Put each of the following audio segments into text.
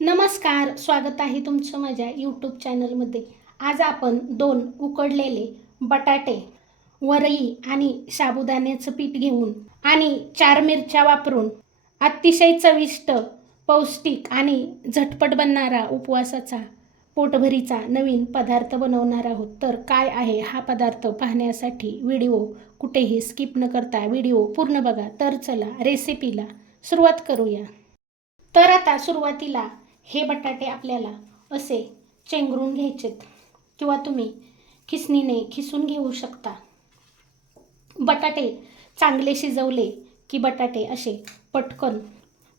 नमस्कार स्वागत आहे तुमचं माझ्या यूट्यूब चॅनलमध्ये आज आपण दोन उकडलेले बटाटे वरई आणि साबुदाण्याचं पीठ घेऊन आणि चार मिरच्या वापरून अतिशय चविष्ट पौष्टिक आणि झटपट बनणारा उपवासाचा पोटभरीचा नवीन पदार्थ बनवणार आहोत. तर काय आहे हा पदार्थ पाहण्यासाठी व्हिडिओ कुठेही स्किप न करता व्हिडिओ पूर्ण बघा. तर चला रेसिपीला सुरुवात करूया. तर आता सुरुवातीला हे बटाटे आपल्याला असे चेंगरून घ्यायचेत किंवा तुम्ही खिसणीने खिसून घेऊ शकता. बटाटे चांगले शिजवले की बटाटे असे पटकन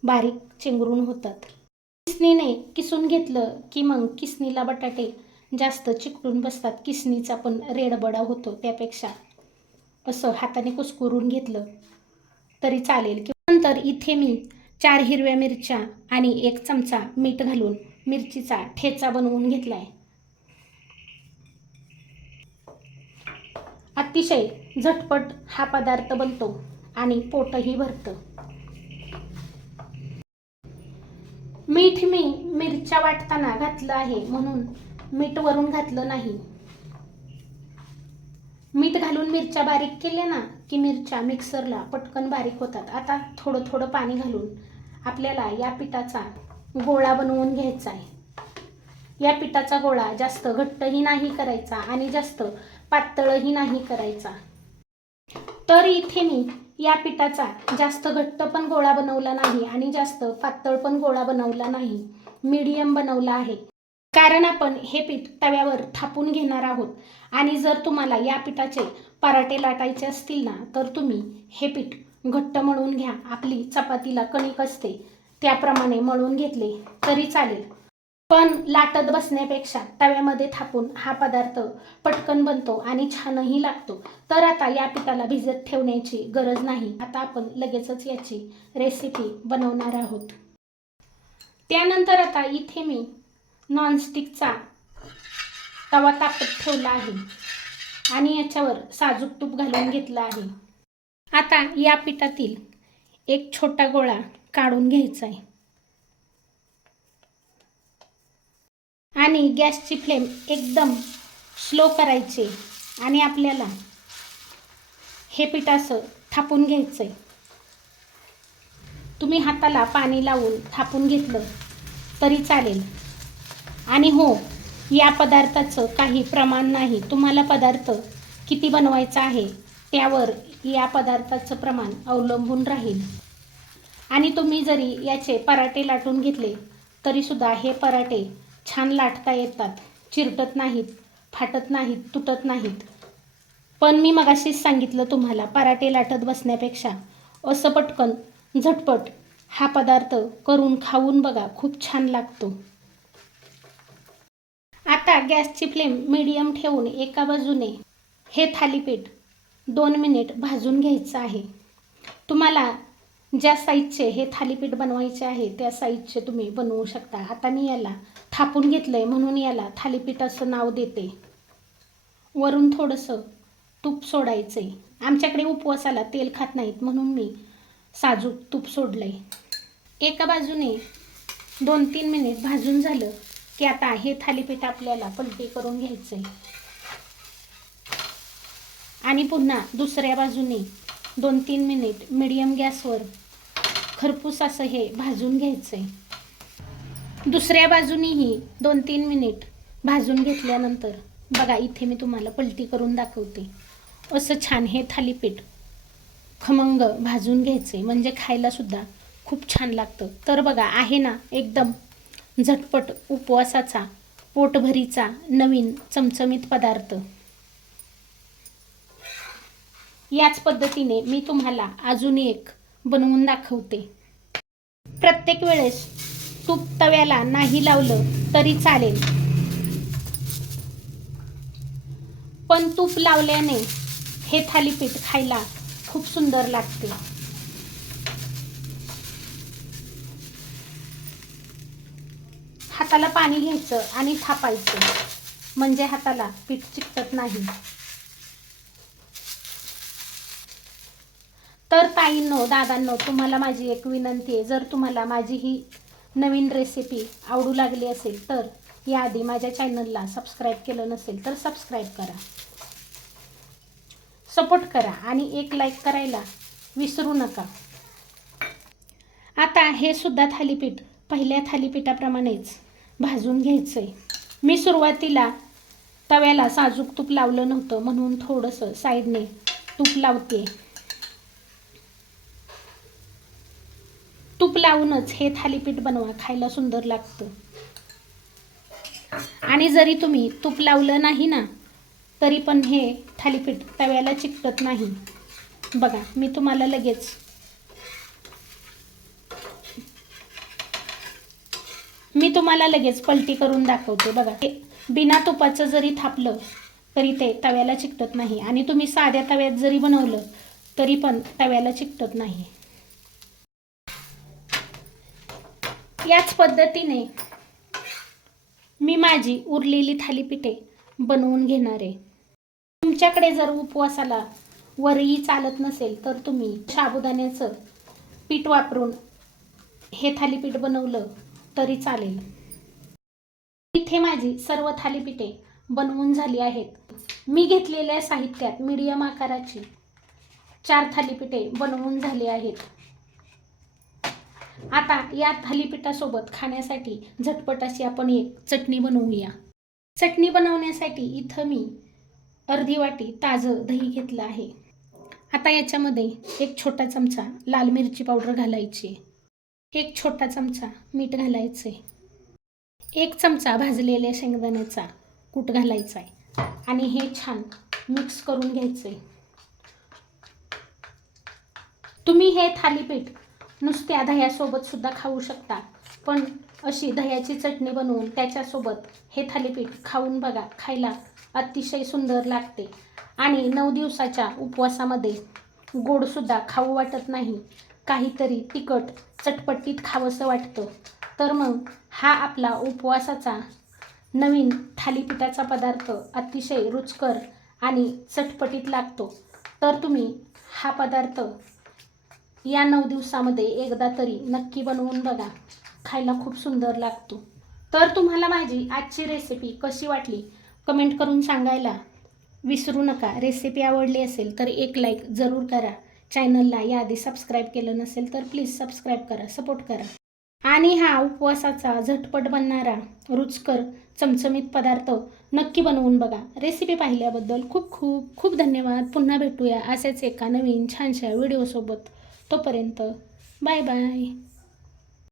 बारीक चेंगरून होतात. किसणीने किसून घेतलं की मग किसणीला बटाटे जास्त चिकटून बसतात. किसणीचा पण रेडबडा होतो त्यापेक्षा. असं हाताने कुस्कुरून घेतलं तरी चालेल. किंवा नंतर इथे मी चार हिरव्या मिरच्या आणि एक चमचा मीठ घालून मिरचीचा ठेचा बनवून घेतलाय. अतिशय झटपट हा पदार्थ बनतो आणि पोटही भरतं. मीठ मी मिरच्या वाटताना घातलं आहे म्हणून मीठ वरून घातलं नाही. मीठ घालून मिरच्या बारीक केल्या ना की मिरच्या मिक्सरला पटकन बारीक होतात. आता थोडं थोडं पाणी घालून आपल्याला या पिठाचा गोळा बनवून घ्यायचा आहे. या पिठाचा गोळा जास्त घट्टही नाही करायचा आणि जास्त पातळही नाही करायचा. तर इथे मी या पिठाचा जास्त घट्ट पण गोळा बनवला नाही आणि जास्त पातळ पण गोळा बनवला नाही. मीडियम बनवला आहे. कारण आपण हे पीठ तव्यावर थापून घेणार आहोत आणि जर तुम्हाला या पिठाचे पराठे लाटायचे असतील ना तर तुम्ही हे पीठ घट्ट मळून घ्या. आपली चपातीला कणिक असते. त्याप्रमाणे मळून घेतले तरी चालेल. पण लाटत बसण्यापेक्षा तव्यामध्ये थापून हा पदार्थ पटकन बनतो आणि छानही लागतो. तर आता या पिठाला भिजत ठेवण्याची गरज नाही. आता आपण लगेचच याची रेसिपी बनवणार आहोत. त्यानंतर आता इथे मी नॉनस्टिकचा तवा तापत ठेवला आहे. आणि याच्यावर साजूक तूप घालून घेतलं आहे. आता या पिठातील एक छोटा गोळा काढून घ्यायचा आहे आणि गॅसची फ्लेम एकदम स्लो करायचे आणि आपल्याला हे पीठ असं थापून घ्यायचं आहे तुम्ही हाताला पाणी लावून थापून घेतलं तरी चालेल. आणि हो या पदार्थाचं काही प्रमाण नाही. तुम्हाला पदार्थ किती बनवायचा आहे त्यावर या पदार्थाचं प्रमाण अवलंबून राहील. आणि तुम्ही जरी याचे पराठे लाटून घेतले तरीसुद्धा हे पराठे छान लाटता येतात. चिरटत नाहीत फाटत नाहीत तुटत नाहीत. पण मी मगाशीच सांगितलं तुम्हाला पराठे लाटत बसण्यापेक्षा असं पटकन झटपट हा पदार्थ करून खाऊन बघा खूप छान लागतो. आता गॅसची फ्लेम मीडियम ठेवून एका बाजूने हे थालीपीठ दोन मिनिट भाजून घ्यायचं आहे. तुम्हाला ज्या साईजचे हे थालीपीठ बनवायचे आहे त्या साईजचे तुम्ही बनवू शकता. आता मी याला थापून घेतलं आहे म्हणून याला थालीपीठ असं नाव देते. वरून थोडंसं तूप सोडायचं आहे आमच्याकडे उपवासाला तेल खात नाहीत म्हणून मी साजूक तूप सोडलं आहे एका बाजूने दोन तीन मिनिट भाजून झालं की आता हे थालीपीठ आपल्याला पलटी करून घ्यायचं आहे आणि पुन्हा दुसऱ्या बाजूने दोन तीन मिनिट मिडियम गॅसवर खरपूस असं हे भाजून घ्यायचं आहे दुसऱ्या बाजूनेही दोन तीन मिनिट भाजून घेतल्यानंतर बघा इथे मी तुम्हाला पलटी करून दाखवते. असं छान हे थालीपीठ खमंग भाजून घ्यायचे म्हणजे खायलासुद्धा खूप छान लागतं. तर बघा आहे ना एकदम झटपट उपवासाचा पोटभरीचा नवीन चमचमीत पदार्थ. याच पद्धतीने मी तुम्हाला अजून एक बनवून दाखवते. प्रत्येक वेळेस तूप तव्याला नाही लावलं तरी चालेल. पण तूप लावल्याने हे थालीपीठ खायला खूप सुंदर लागते. हाताला पाणी घ्यायचं आणि थापायचं. म्हणजे हाताला पीठ चिकटत नाही. तर ताईंनो दादांनो तुम्हाला माझी एक विनंती आहे. जर तुम्हाला माझी ही नवीन रेसिपी आवडू लागली असेल तर याआधी माझ्या चॅनलला सबस्क्राईब केलं नसेल तर सबस्क्राईब करा. सपोर्ट करा आणि एक लाईक करायला विसरू नका. आता हे सुद्धा थालीपीठ पहिल्या थालीपीठाप्रमाणेच भाजून घ्यायचं आहे मी सुरुवातीला तव्याला साजूक तूप लावलं नव्हतं म्हणून थोडंसं साईडने तूप लावते. तूप लावूनच हे थालीपीठ बनवा खायला सुंदर लागतं. आणि जरी तुम्ही तूप लावलं नाही ना तरी पण हे थालीपीठ तव्याला चिकटत नाही. बघा मी तुम्हाला लगेच मी तुम्हाला लगेच पलटी करून दाखवते. बघा हे बिना तुपाचं जरी थापलं तरी ते तव्याला चिकटत नाही. आणि तुम्ही साध्या तव्यात जरी बनवलं तरी पण तव्याला चिकटत नाही. याच पद्धतीने मी माझी उरलेली थालीपीठे बनवून घेणार आहे. तुमच्याकडे जर उपवासाला वरही चालत नसेल तर तुम्ही साबुदाण्याचं पीठ वापरून हे थालीपीठ बनवलं तरी चालेल. इथे माझी सर्व थालीपीठे बनवून झाली आहेत. मी घेतलेल्या साहित्यात मीडियम आकाराची चार थालीपीठे बनवून झाली आहेत. आता या थालीपीठासोबत खाण्यासाठी झटपट अशी आपण एक चटणी बनवूया. चटणी बनवण्यासाठी इथं मी अर्धी वाटी ताजं दही घेतलं आहे. आता याच्यामध्ये एक छोटा चमचा लाल मिरची पावडर घालायची. एक छोटा चमचा मीठ घालायचे एक चमचा भाजलेल्या शेंगदाण्याचा कूट घालायचा आहे. आणि हे छान मिक्स करून घ्यायचं आहे. तुम्ही हे थालीपीठ नुसत्या दह्यासोबत सुद्धा खाऊ शकता पण अशी दह्याची चटणी बनवून त्याच्यासोबत हे थालीपीठ खाऊन बघा खायला अतिशय सुंदर लागते. आणि नऊ दिवसाच्या उपवासामध्ये गोडसुद्धा खाऊ वाटत नाही. काहीतरी तिखट चटपटीत खावंसं वाटतं. तर मग हा आपला उपवासाचा नवीन थालीपीठाचा पदार्थ अतिशय रुचकर आणि चटपटीत लागतो. तर तुम्ही हा पदार्थ या नऊ दिवसामध्ये एकदा तरी नक्की बनवून बघा. खायला खूप सुंदर लागतो. तर तुम्हाला माझी आजची रेसिपी कशी वाटली? कमेंट करून सांगायला विसरू नका. रेसिपी आवडली असेल तर एक लाईक जरूर करा. चॅनलला याआधी सबस्क्राईब केलं नसेल तर प्लीज सबस्क्राईब करा सपोर्ट करा. आणि हा उपवासाचा झटपट बनणारा रुचकर चमचमीत पदार्थ नक्की बनवून बघा. रेसिपी पाहिल्याबद्दल खूप खूप खूप धन्यवाद. पुन्हा भेटूया असेच एका नवीन छानशा व्हिडिओसोबत तोपर्यंत बाय बाय